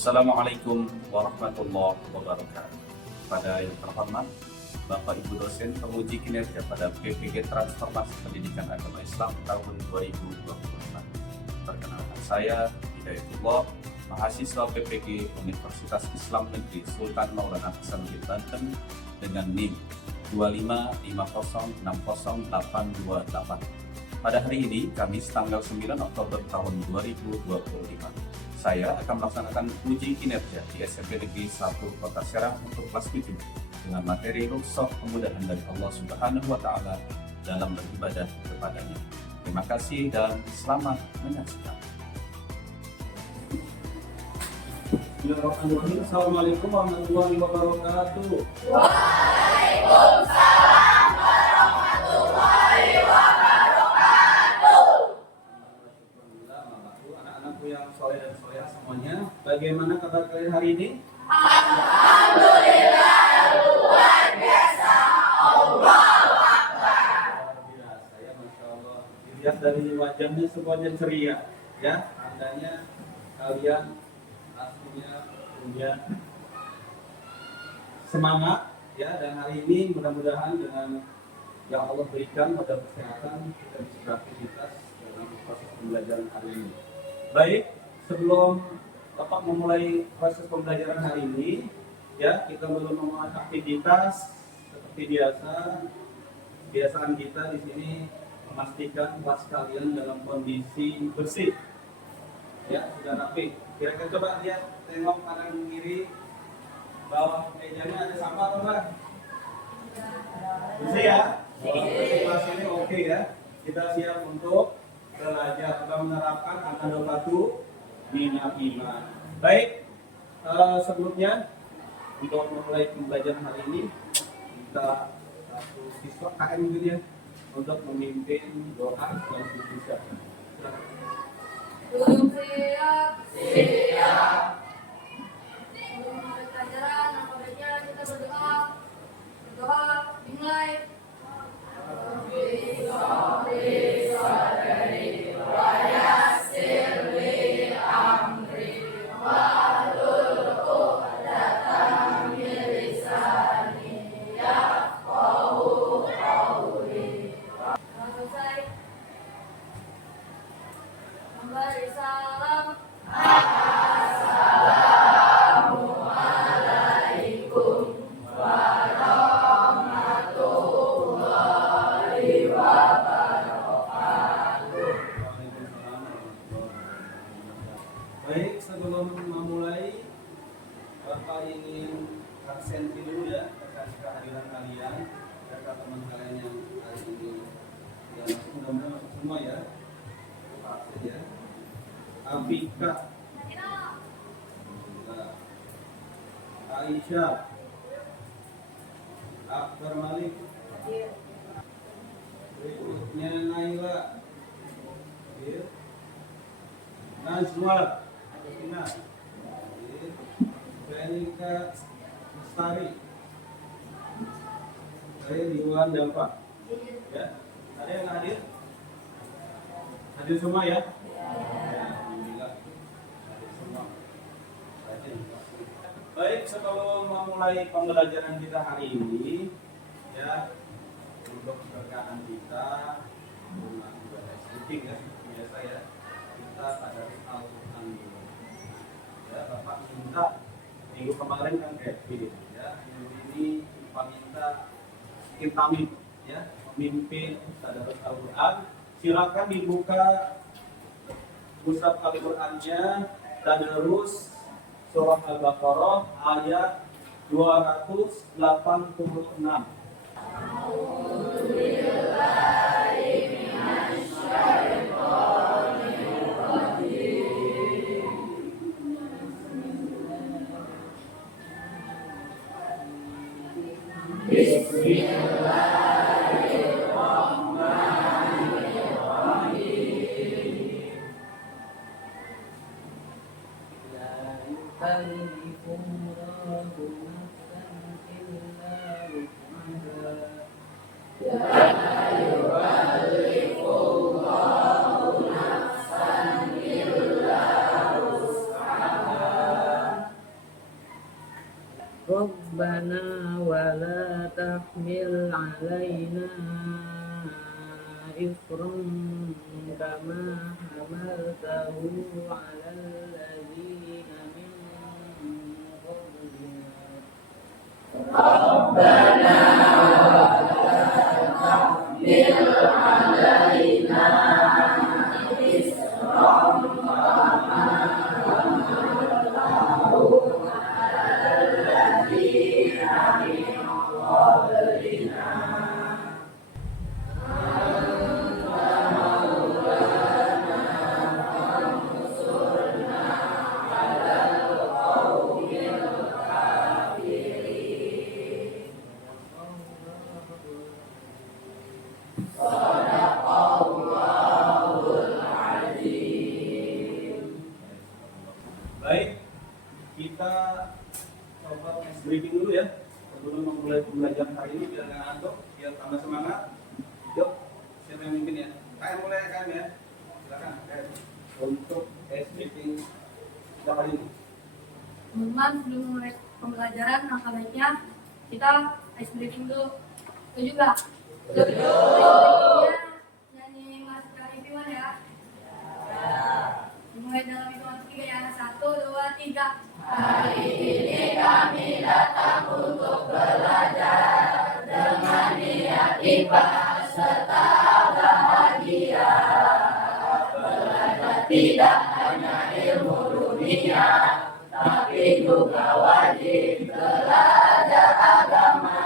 Assalamualaikum warahmatullahi wabarakatuh. Pada yang terhormat Bapak Ibu dosen penguji kinerja pada PPG Transformasi Pendidikan Agama Islam tahun 2024. Perkenalkan saya Hidayatullah, mahasiswa PPG Universitas Islam Negeri Sultan Maulana Hasanuddin Banten dengan NIM 255060828. Pada hari ini, Kamis tanggal 9 Oktober tahun 2025, saya akan melaksanakan uji kinerja di SMP Negeri 1 Kota Serang untuk kelas 7 dengan materi rukhsah kemudahan dari Allah Subhanahu wa Ta'ala dalam beribadah kepadanya. Terima kasih dan selamat menyaksikan. Bismillahirrahmanirrahim. Assalamualaikum warahmatullahi wabarakatuh. Waalaikumsalam warahmatullahi wabarakatuh. Anak-anakku yang soleh dan solehah semuanya, bagaimana kabar kalian hari ini? Alhamdulillah, luar biasa. Allahu Akbar. Luar biasa ya, Masya Allah. Dilihat dari wajahnya semuanya ceria, ya. Tandanya kalian aslinya punya semangat, ya. Dan hari ini mudah-mudahan dengan yang Allah berikan pada kesehatan kita bisa beraktivitas dalam proses pembelajaran hari ini. Baik, sebelum Bapak memulai proses pembelajaran hari ini, ya, kita belum memulai aktivitas seperti biasa. Kebiasaan kita di sini memastikan kelas kalian dalam kondisi bersih, ya, sudah rapi. Kira-kira coba lihat, tengok kanan kiri, bawah mejanya ada sampah atau enggak? Bersih ya? Kelas ini oke ya. Kita siap untuk belajar, kita menerapkan angka 21 minyak iman. Baik, sebelumnya untuk memulai pembelajaran hari ini, kita satu siswa KM gitu ya, untuk memimpin doa dan bisa. Belum siap. Siap. Sebelum mulai pelajaran, apa baiknya kita berdoa. Berdoa dimulai. Selesai. Memberi salam. Baik, sebelum memulai, Bapak ingin absensi dulu ya terkait kehadiran kalian, serta teman kalian yang hari ini yang masuk, mudah-mudahan masuk semua ya. Absen ya. Abika, Aisyah, Akbar Malik, berikutnya Naila, Nazwa, Ina, Benika, Mustari, saya Iwan dan Pak. Ya, ada yang hadir? Hadir semua ya? Ya, alhamdulillah. Hadir semua. Baik, sebelum memulai pembelajaran kita hari ini, ya, untuk keberkahan kita, rumah ibadah sedikit ya, seperti biasa ya, kita pada Al-Quran dulu. Ya, Bapak minta minggu kemarin kan kayak gini, ya, minggu ini Bapak minta pamit, ya, memimpin pada Al-Quran. Silakan dibuka mushaf Al-Qurannya, tadarus surah Al-Baqarah ayat 286. ربنا ولا تحمل علينا إصرا كما حملته على الذين من قبلنا Baik, kita coba next briefing dulu ya. Sebelum memulai pembelajaran hari ini biar nggak ngantuk, biar tambah semangat. Yuk, siapa yang mimpin ya? Kalian mulai kan ya? Silakan. Untuk next briefing kita kali ini. Teman-teman, sebelum mulai pembelajaran, maka baiknya kita ice breaking dulu. Setuju nggak? Setuju. Nyanyi Mas Karifiwan ya. Mulai dalam hitungan 3 ya. 1, 2, 3. Hari ini kami datang untuk belajar dengan niat ikhlas serta bahagia. Belajar tidak hanya ilmu dunia, tapi juga wajib belajar agama.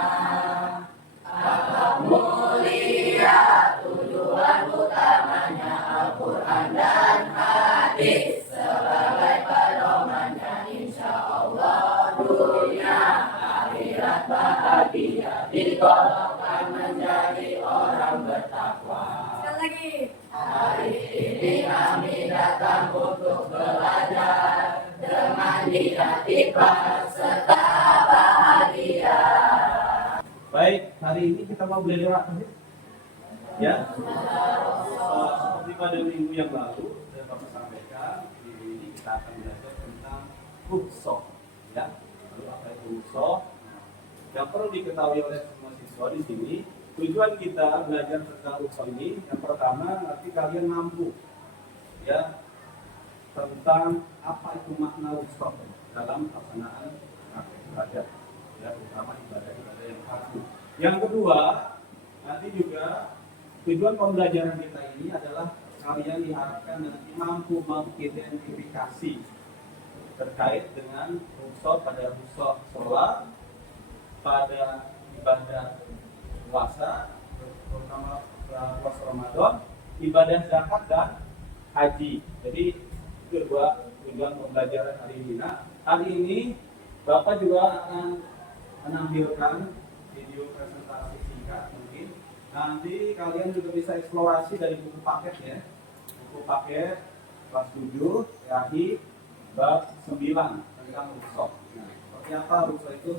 Akhlak mulia, tujuan utamanya Al-Quran dan hadis. Sebagai pedomannya insya Allah dunia akhirat bahagia, digolongkan menjadi orang bertakwa. Sekali lagi. Hari ini kami datang untuk belajar dengan niat ikhlas serta bahagia. Baik, hari ini kita mau belajar apa sih? Ya, seperti pada minggu yang lalu saya Bapak sampaikan, minggu ini kita akan belajar tentang rukhsah. Ya, lalu apa itu rukhsah? Yang perlu diketahui oleh semua siswa di sini, tujuan kita belajar tentang rukhsah ini, yang pertama nanti kalian mampu, ya, tentang apa itu makna rukhsah dalam pelaksanaan ibadah, ya, terutama ibadah-ibadah yang fardu. Yang kedua, nanti juga tujuan pembelajaran kita ini adalah kalian diharapkan nanti mampu mengidentifikasi terkait dengan rukhsah pada rukhsah sholat, pada ibadah puasa, terutama puasa Ramadan, ibadah zakat dan haji. Jadi itu dua tujuan pembelajaran hari ini. Nah, hari ini Bapak juga akan menampilkan video presentasi singkat mungkin. Nanti kalian juga bisa eksplorasi dari buku paket ya. Buku paket kelas 7, Yahid, bab 9 tentang rukhsah. Nah, seperti apa rukhsah itu?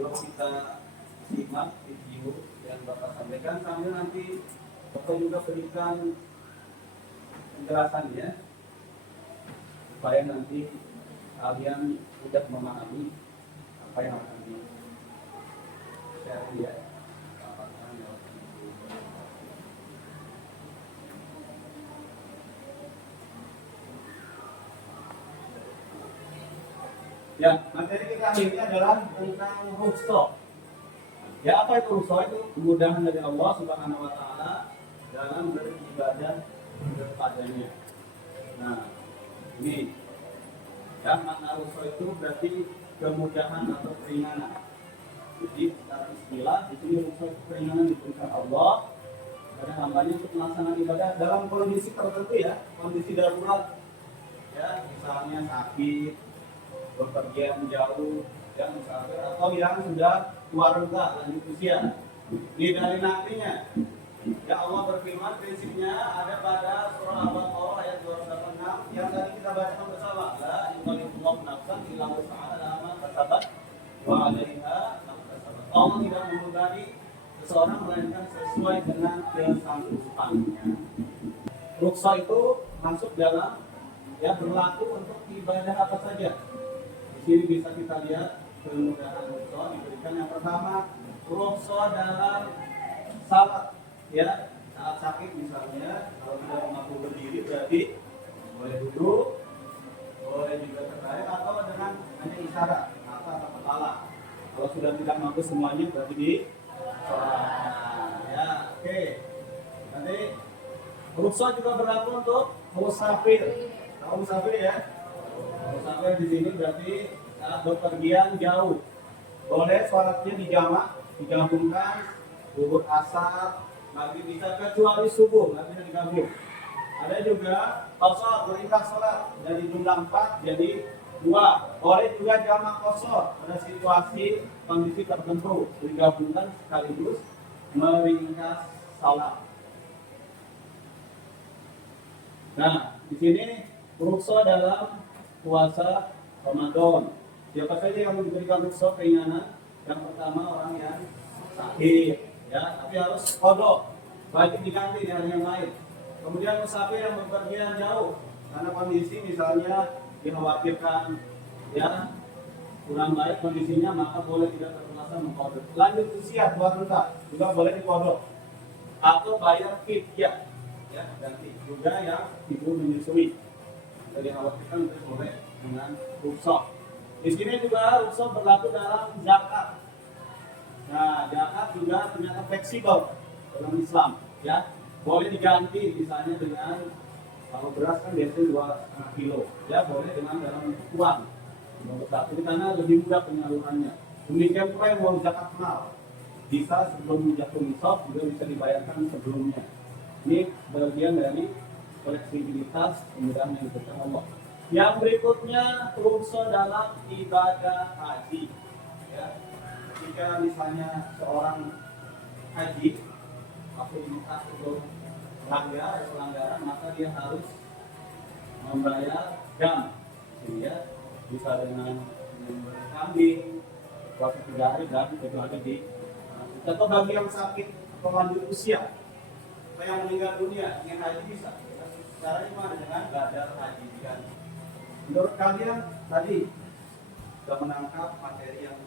Yuk kita simak video yang Bapak sampaikan sambil nanti Bapak juga berikan penjelasannya supaya nanti kalian sudah memahami apa yang akan di-share ya. Ya, materi kita hari ini adalah tentang rukhsah. Ya, apa itu rukhsah? Itu kemudahan dari Allah Subhanahu wa taala dalam beribadah kepadanya. Nah, ini ya, makna rukhsah itu berarti kemudahan atau keringanan. Jadi secara istilah di sini rukhsah itu keringanan diberikan Allah kepada hambanya untuk melaksanakan ibadah dalam kondisi tertentu ya, kondisi darurat. Ya, misalnya sakit, bepergian jauh, yang musafir atau yang sudah tua renta lanjut usia. Ini dari nantinya. Ya, Allah berfirman, prinsipnya ada pada surah Al-Baqarah ayat 286 yang tadi kita baca bersama. La yukallifullahu nafsan illa wus'aha ma kasabat wa 'alaiha ma kasabat. Allah tidak membebani seseorang melainkan sesuai dengan kesanggupannya. Rukhsah itu masuk dalam ya berlaku untuk ibadah apa saja. Di sini bisa kita lihat kemudahan rukhsah diberikan yang pertama rukhsah dalam salat, ya. Saat sakit misalnya, kalau tidak mampu berdiri berarti boleh duduk, boleh juga terbaring atau dengan hanya isyarat mata atau kepala. Kalau sudah tidak mampu semuanya berarti di sholat. Ya, oke. Nanti rukhsah juga berlaku untuk musafir. Tahu musafir ya? Musafir di sini berarti saat bepergian jauh. Boleh sholatnya dijamak, digabungkan, zuhur asar, maghrib bisa kecuali subuh, nggak bisa digabung. Ada juga qasar, beringkas sholat dari jumlah 4 jadi 2. Boleh juga jamak qasar pada situasi kondisi tertentu digabungkan sekaligus meringkas sholat. Nah, di sini rukhsah dalam puasa Ramadan. Siapa saja yang diberikan rukhsah keringanan? Yang pertama orang yang sakit, ya, tapi harus qadha, wajib diganti di hari yang lain. Kemudian musafir yang bepergian jauh karena kondisi misalnya dikhawatirkan ya kurang baik kondisinya, maka boleh tidak terpaksa mengqadha. Lanjut usia tua renta juga boleh diqadha atau bayar fidyah, ya, ganti. Juga yang ibu menyusui jadi dikhawatirkan itu boleh dengan rukhsah. Di sini juga rukhsah berlaku dalam zakat. Nah, zakat juga ternyata fleksibel dalam Islam, ya. Boleh diganti misalnya dengan, kalau beras kan biasanya 2,5 kilo, ya, boleh dengan dalam uang nomor 1 karena lebih mudah penyalurannya. Demikian pula yang uang zakat mal bisa sebelum jatuh nisab juga bisa dibayarkan sebelumnya. Ini bagian dari fleksibilitas kemudahan yang diberikan Allah. Yang berikutnya rukhsah dalam ibadah haji, ya. Jika misalnya seorang haji waktu diminta untuk pelanggaran, maka dia harus membayar dam, ya, bisa dengan membeli kambing, puasa 3 hari dan itu ada di. Atau bagi yang sakit atau lanjut usia atau yang meninggal dunia ingin haji bisa. Caranya mana? Dengan badal haji kan. Menurut kalian tadi sudah menangkap materi yang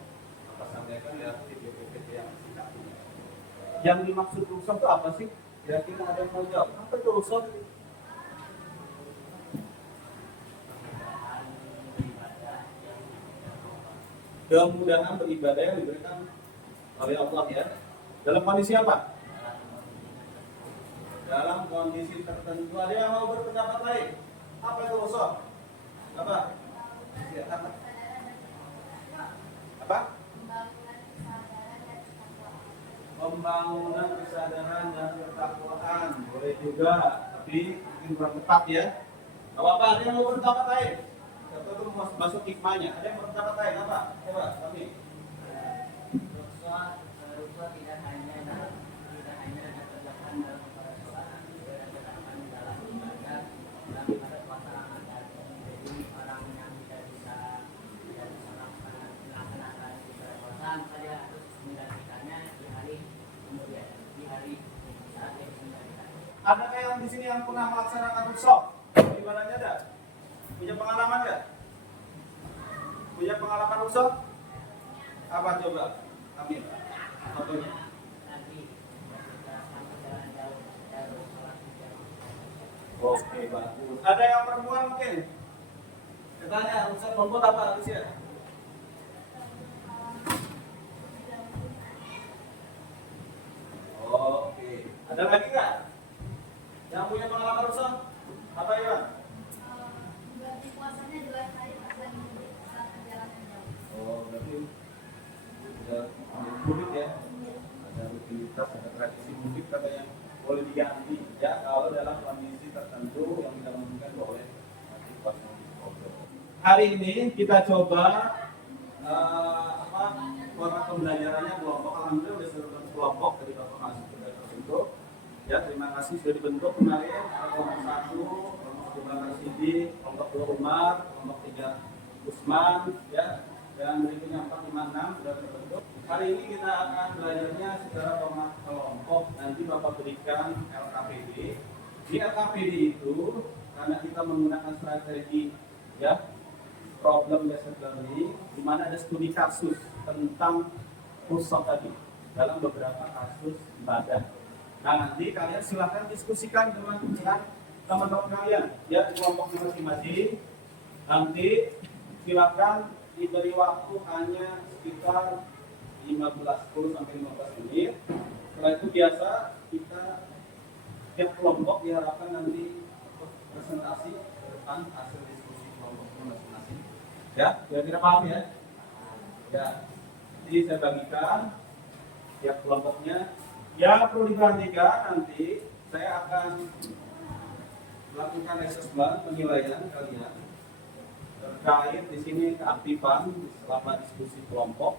Bapak sampaikan ya di BPPT yang singkatnya. Yang dimaksud rukhsah itu apa sih? Kira-kira ada yang mau jawab? Apa itu rukhsah? Kemudahan beribadah yang diberikan oleh Allah, ya. Dalam kondisi apa? Dalam kondisi tertentu. Ada yang mau berpendapat lain? Apa itu rukhsah? Apa? Apa? Pembangunan kesadaran dan ketakwaan boleh juga, tapi mungkin kurang tepat, ya. Apa? Ada yang mau berpendapat lain? Atau itu masuk hikmahnya? Ada yang berpendapat lain? Apa? Coba, kami. Rukhsah tidak hanya dikerjakan dalam perkara sholat, juga dikerjakan dalam ibadah, dalam ibadah puasa Ramadan. Jadi orang yang tidak bisa melaksanakan ibadah puasa, maka dia harus menggantikannya di hari kemudian, di hari saat yang menggantikan. Adakah yang di sini yang pernah melaksanakan rukhsah? Ibadahnya ada? Punya pengalaman nggak? Punya pengalaman rukhsah? Apa coba? Amin. Contohnya. Oke, bagus. Ada yang perempuan mungkin? Katanya rukhsah perempuan apa Alicia? Oke. Ada lagi nggak? Yang punya pengalaman rukhsah? Apa ya? Berarti puasanya 2 hari pasal saat perjalanan jauh. Oh, berarti sudah mudik ya? Ada rutinitas, ada tradisi mudik katanya boleh diganti ya kalau dalam kondisi tertentu yang tidak memungkinkan boleh nanti pas mudik. Hari ini kita coba format pembelajarannya kelompok. Alhamdulillah sudah sudah kelompok dari Bapak Mas sudah terbentuk. Ya, terima kasih sudah dibentuk kemarin. Ada kelompok 1, kelompok 2 Rasidi, kelompok 2 Umar, kelompok 3 Usman, ya, dan berikutnya 4, 5, 6 sudah terbentuk. Hari ini kita akan belajarnya secara format kelompok. Nanti Bapak berikan LKPD. Di LKPD itu karena kita menggunakan strategi, ya, problem based learning, di mana ada studi kasus tentang pusat tadi dalam beberapa kasus ibadah. Nah, nanti kalian silahkan diskusikan dengan teman-teman kalian ya di kelompok masing-masing. Nanti silahkan diberi waktu hanya sekitar 10 sampai 15 menit. Setelah itu biasa kita tiap kelompok diharapkan nanti presentasi tentang hasil diskusi kelompoknya masing-masing. Ya, kira-kira paham ya? Ya. Jadi saya bagikan tiap kelompoknya. Yang perlu diperhatikan nanti saya akan melakukan assessment penilaian kalian terkait di sini keaktifan selama diskusi kelompok.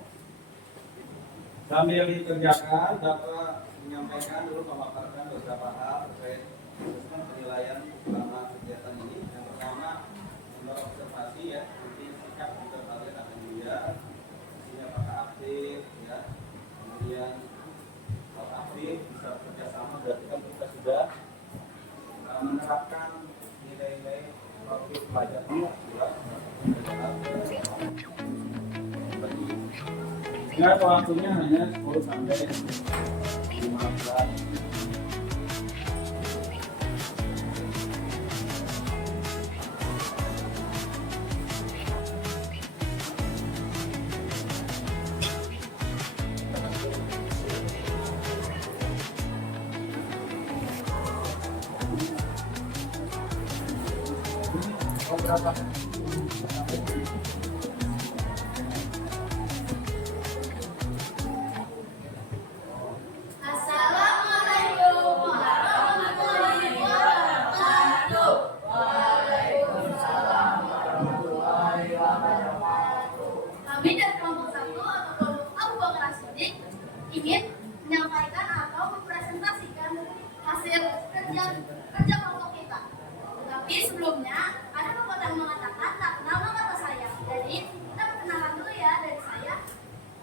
Sambil dikerjakan, dapat menyampaikan dulu memaparkan beberapa hal terkait assessment penilaian selama kegiatan ini. Yang pertama, menurut observasi ya, nanti sikap juga kalian akan dilihat di sini apakah aktif ya, kemudian kalau aktif bisa bekerja sama berarti kan kita sudah menerapkan nilai-nilai profil pelajarnya ya. Ingat waktunya hanya 10 sampai 15. Berapa? Assalamualaikum warahmatullahi wabarakatuh. Waalaikumsalam warahmatullahi wabarakatuh. Kami dari kelompok 1 atau kelompok Abu Bakar As-Siddiq ingin menyampaikan atau mempresentasikan hasil kerja kelompok kita. Tetapi sebelumnya ada pepatah yang mengatakan tak kenal maka sayang. Jadi kita perkenalan dulu ya dari saya.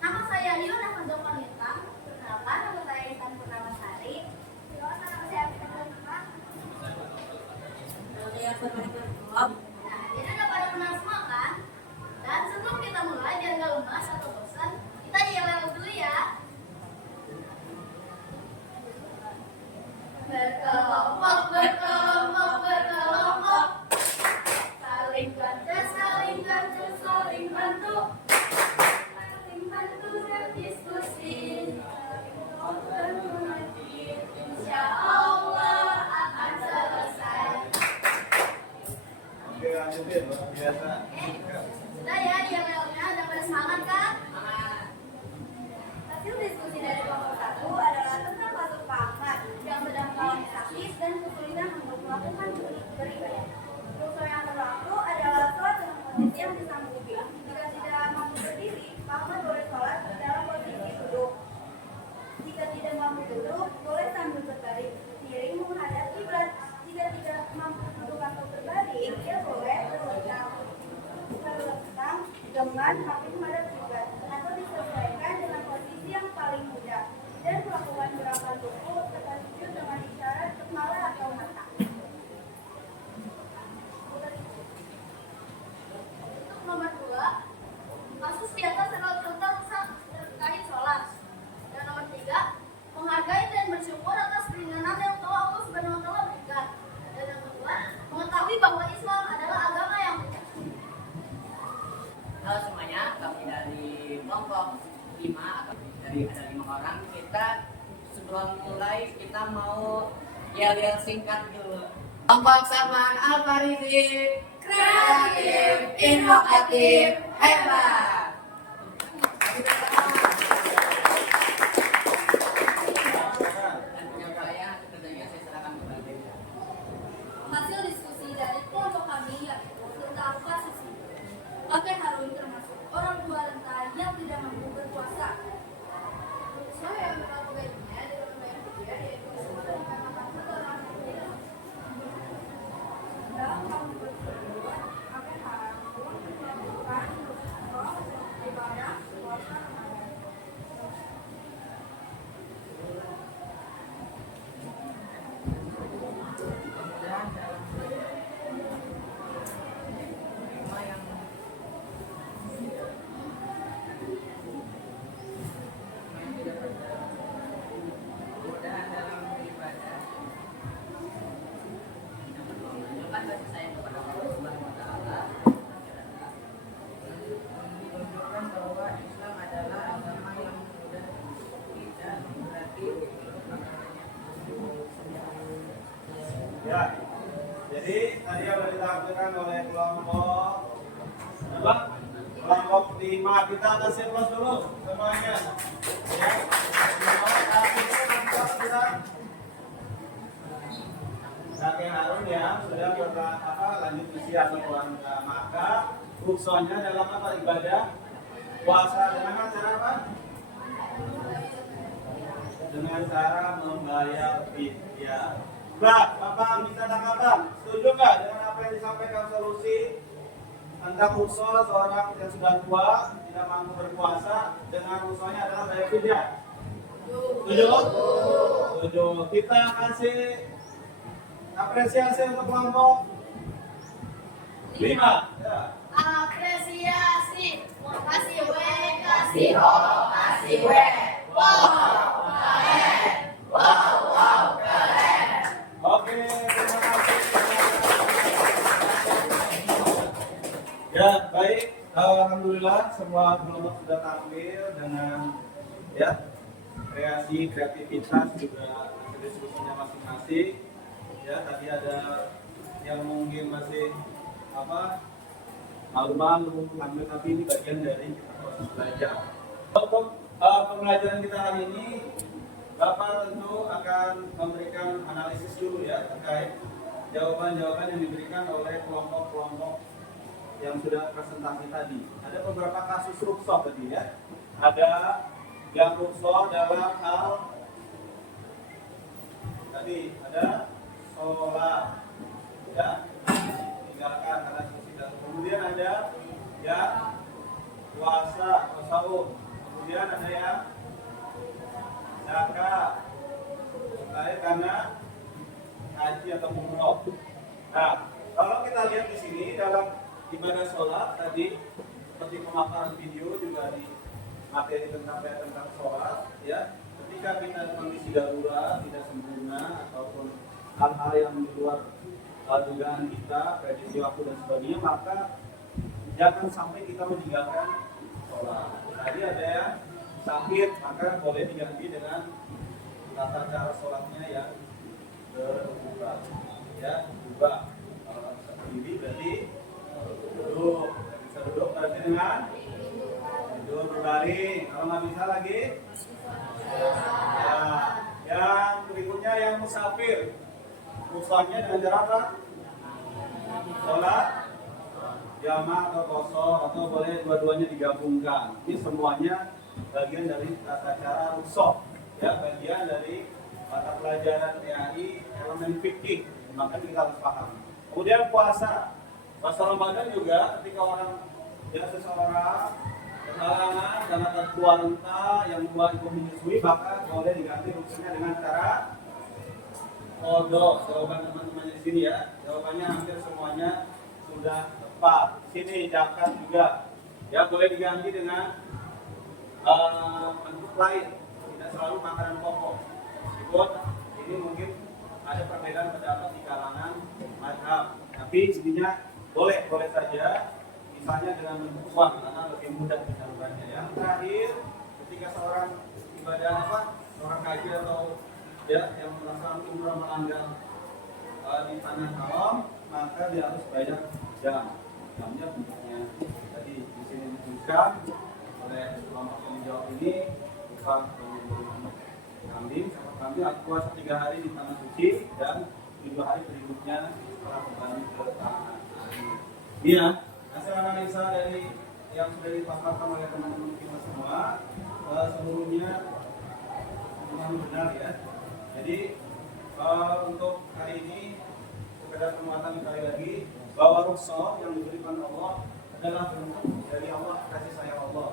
Nama saya Yuna Fandokan Lintang. Perkenalkan nama saya Intan Purnawasari. Silakan nama saya Apika Purnama. Nah, ini udah pada kenal semua kan? Dan sebelum kita mulai biar nggak lemas atau bosan, kita yel-yel dulu ya. Berkelompok, berkelompok, berkelompok. Saling kerja, saling kerja, saling bantu. Saling bantu berdiskusi. Insya Allah akan selesai. Oke, lanjutin luar biasa. Sudah ya, yel-yelnya udah pada semangat kan? Hasil diskusi dari kelompok 1 adalah tentang kasus Pak Ahmad yang sedang mengalami sakit dan kesulitan untuk melakukan beribadah. Usul yang berlaku adalah sholat dengan kondisi yang disanggupi. Jika tidak mampu berdiri, Pak Ahmad boleh sholat dalam posisi duduk. Jika tidak mampu duduk, boleh sambil berbaring miring menghadap kiblat. Jika tidak mampu duduk atau berbaring, dia boleh berlutang dengan kaki menghadap kiblat atau disesuaikan dengan posisi yang paling mudah dan melakukan gerakan ruku serta sujud dengan isyarat kepala atau mata. Untuk nomor 2, kasus di atas adalah tentang terkait sholat. Dan nomor 3, menghargai dan bersyukur atas keringanan yang telah Allah Subhanahu wa Ta'ala berikan. Dan yang kedua, mengetahui bahwa Islam adalah agama yang mulia. Halo semuanya, kami dari kelompok 5 atau dari ada 5 orang. Kita sebelum mulai kita mau yel-yel singkat dulu. Kelompok Sarman Al-Farizi, kreatif, inovatif, hebat. Dan punya saya kerjanya saya serahkan kepada Anda. Hasil diskusi dari kelompok kami yaitu tentang kasus ini. Kakek Harun termasuk orang tua rentan yang tidak mampu berpuasa. Saya mengenal baiknya dengan membayar dia yaitu semua dengan makan orang tidak dalam kamu berbuat kakek Harun melakukan Ya. Jadi tadi yang sudah ditampilkan oleh kelompok apa? Kelompok 5 kita kasih plus dulu semuanya. Ya. Kakek Harun ya sudah lanjut usia keluarga, maka ruksonya dalam apa ibadah puasa dengan cara apa? Dengan cara membayar fidyah. Bapak bisa tanggapan? Setuju nggak dengan apa yang disampaikan solusi tentang rukso seorang yang sudah tua tidak mampu berpuasa dengan ruksonya adalah bayar fidyah? Setuju? Setuju. Kita kasih apresiasi untuk kelompok 5. Ya. Apresiasi. Makasih we, kasih ho, kasih we. Wow, keren. Wow, keren. Oke, terima kasih. Ya, baik. Alhamdulillah semua kelompok sudah tampil dengan ya kreasi, kreativitas juga diskusinya masing-masing. Ya, tadi ada yang mungkin masih malu-malu, tapi ini bagian dari proses belajar. Untuk pembelajaran kita hari ini, Bapak tentu akan memberikan analisis dulu ya terkait jawaban-jawaban yang diberikan oleh kelompok-kelompok yang sudah presentasi tadi. Ada beberapa kasus rukso tadi ya. Ada yang rukso dalam hal tadi ada sholat ya, tinggalkan karena tidak. Kemudian ada ya puasa atau sahur. Kemudian ada yang zakat terkait karena haji atau umroh. Nah, kalau kita lihat di sini dalam ibadah sholat tadi seperti pemaparan video juga di materi tentang sholat ya. Ketika kita kondisi darurat tidak sempurna ataupun hal-hal yang di luar dugaan kita, prediksi waktu dan sebagainya, maka jangan sampai kita meninggalkan sholat. Tadi ada yang sakit, maka boleh diganti dengan tata cara sholatnya yang berubah. Ya, berubah. Kalau berdiri berarti duduk, bisa duduk berarti dengan duduk berbaring. Kalau nggak bisa lagi, ya. Yang berikutnya yang musafir, rusaknya dengan cara apa? Sholat jamaah atau kosor atau boleh dua-duanya digabungkan. Ini semuanya bagian dari tata cara rusuk, ya, bagian dari mata pelajaran PAI elemen fikih, maka kita harus paham. Kemudian puasa Ramadan juga ketika orang ya seseorang berhalangan karena tertua renta yang dua itu menyusui, maka boleh diganti rukusnya dengan cara kodok. Jawaban teman-teman di sini ya, jawabannya hampir semuanya sudah tepat. Sini zakat juga ya boleh diganti dengan bentuk lain, tidak selalu makanan pokok. Meskipun ini mungkin ada perbedaan pendapat di kalangan mazhab, tapi intinya boleh saja, misalnya dengan bentuk uang karena lebih mudah disalurkannya. Yang terakhir, ketika seorang ibadah seorang haji atau ya yang melaksanakan umrah melanggar di tanah haram, maka dia harus bayar jamnya bentuknya tadi di sini disebutkan oleh kelompok yang menjawab ini berupa kambing, harus puasa 3 hari di tanah suci dan 7 hari berikutnya setelah kembali ke tanah air. Iya, hasil analisa dari yang sudah dipaparkan oleh teman-teman kita semua seluruhnya benar ya. Jadi untuk hari ini sekedar penguatan sekali lagi bahwa rukhsah yang diberikan Allah adalah bentuk dari Allah, kasih sayang Allah.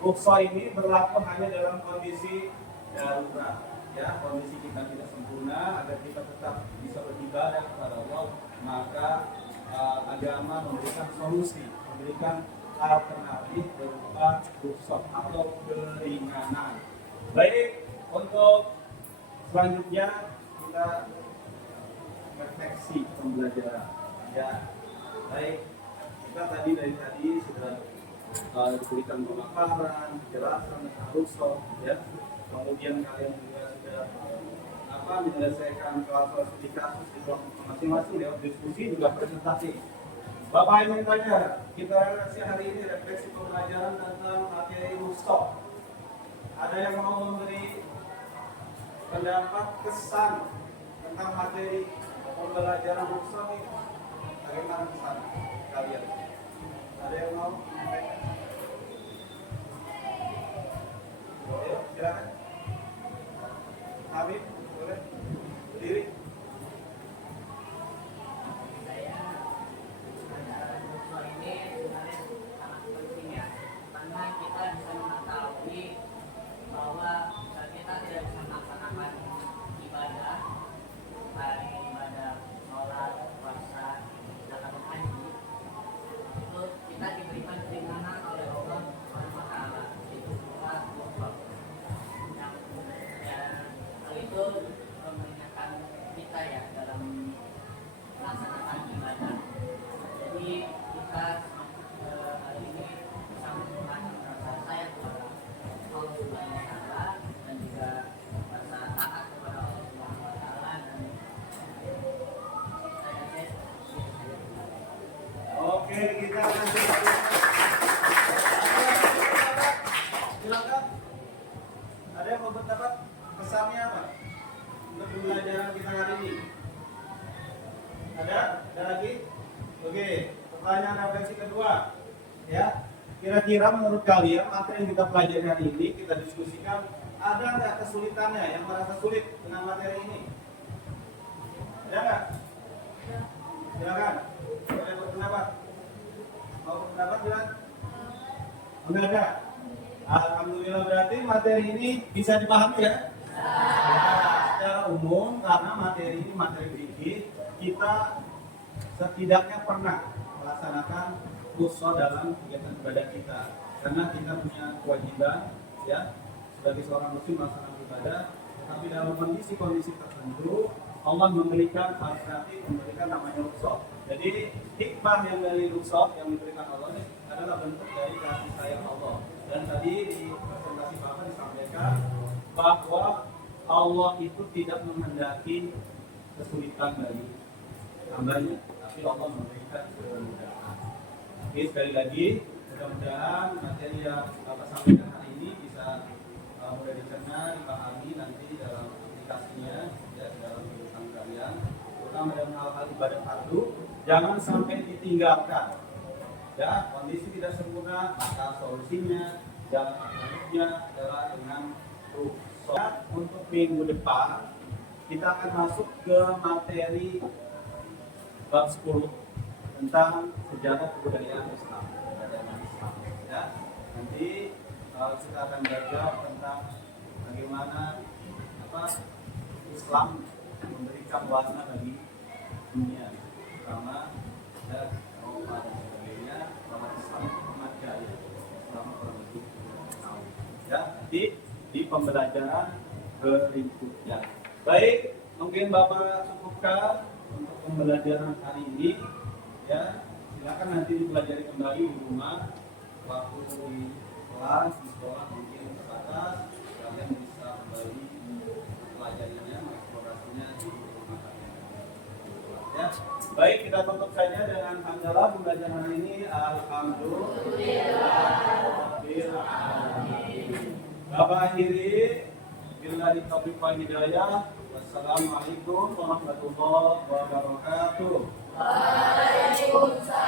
Rukhsah ini berlaku hanya dalam kondisi darurat, ya, kondisi kita tidak sempurna agar kita tetap bisa beribadah kepada Allah, maka agama memberikan solusi, memberikan alternatif berupa rukhsah atau keringanan. Baik, untuk selanjutnya kita refleksi pembelajaran. Ya, baik. Kita dari tadi sudah diberikan pemaparan, penjelasan tentang rukhsah, ya. Kemudian kalian juga sudah menyelesaikan soal-soal studi kasus di kelompok masing-masing lewat diskusi juga presentasi. Bapak ingin tanya, kita refleksi hari ini refleksi pembelajaran tentang materi rukshoh. Ada yang mau memberi pendapat kesan tentang materi pembelajaran rukshoh ini? Bagaimana kesan kalian? Ada yang mau? Ayo, silakan. Habib, boleh berdiri. Saya pelajaran rukshoh ini sebenarnya sangat penting ya, karena kita bisa mengetahui bahwa kita tidak bisa melaksanakan ibadah baik ibadah sholat, puasa, zakat, haji, itu kita diberikan keringanan oleh Allah Subhanahu wa Ta'ala, itu berupa rukshoh. Hal itu meringankan kita ya dalam melaksanakan ibadah. Jadi kita hari ini bisa mengurangi rasa sayang kepada Allah Subhanahu wa Ta'ala dan juga rasa taat kepada Allah Subhanahu wa Ta'ala, dan Oke, kita akan silakan. Ada yang mau berpendapat pesannya apa untuk pembelajaran kita hari ini? Ada? Ada lagi? Oke, pertanyaan refleksi kedua. Ya, kira-kira menurut kalian materi yang kita pelajari hari ini, kita diskusikan, ada nggak kesulitannya yang merasa sulit dengan materi ini? Ada nggak? Silakan. Boleh berpendapat? Mau berpendapat silakan? Enggak ada. Alhamdulillah, berarti materi ini bisa dipahami ya? Secara umum, karena materi ini materi fikih, kita setidaknya pernah melaksanakan rukshoh dalam kegiatan ibadah kita. Karena kita punya kewajiban ya sebagai seorang muslim melaksanakan ibadah, tapi dalam kondisi-kondisi tertentu Allah memberikan alternatif, memberikan namanya rukshoh. Jadi hikmah yang dari rukshoh yang diberikan Allah ini adalah bentuk dari kasih sayang Allah. Dan tadi di presentasi Bapak disampaikan bahwa Allah itu tidak menghendaki kesulitan bagi hambanya, tapi Allah memberikan kemudahan. Oke, sekali lagi mudah-mudahan materi yang Bapak sampaikan hari ini bisa mudah dicerna, dipahami nanti dalam aplikasinya ya, dalam kehidupan kalian, terutama dalam hal-hal ibadah fardu. Jangan sampai ditinggalkan. Ya, kondisi tidak sempurna, maka solusinya jalan alternatifnya adalah dengan rukshoh. Untuk minggu depan kita akan masuk ke materi bab 10 tentang sejarah kebudayaan Islam. Ya, nanti kita akan belajar tentang bagaimana Islam memberikan warna bagi dunia, terutama dan Eropa dan sebagainya. Bahwa Islam amat jaya selama kurang lebih 2 tahun. Ya, nanti di pembelajaran berikutnya. Baik, mungkin Bapak cukupkan untuk pembelajaran hari ini. Ya, silakan nanti dipelajari kembali di rumah. Waktu di kelas di sekolah mungkin terbatas, kalian bisa kembali pelajarinya, mengeksplorasinya di rumah kalian. Ya, baik, kita tutup saja dengan hamdalah pembelajaran hari ini. Alhamdulillah. Bapak akhiri, billahi taufiq wal hidayah. Wassalamualaikum warahmatullahi wabarakatuh. Waalaikumsalam.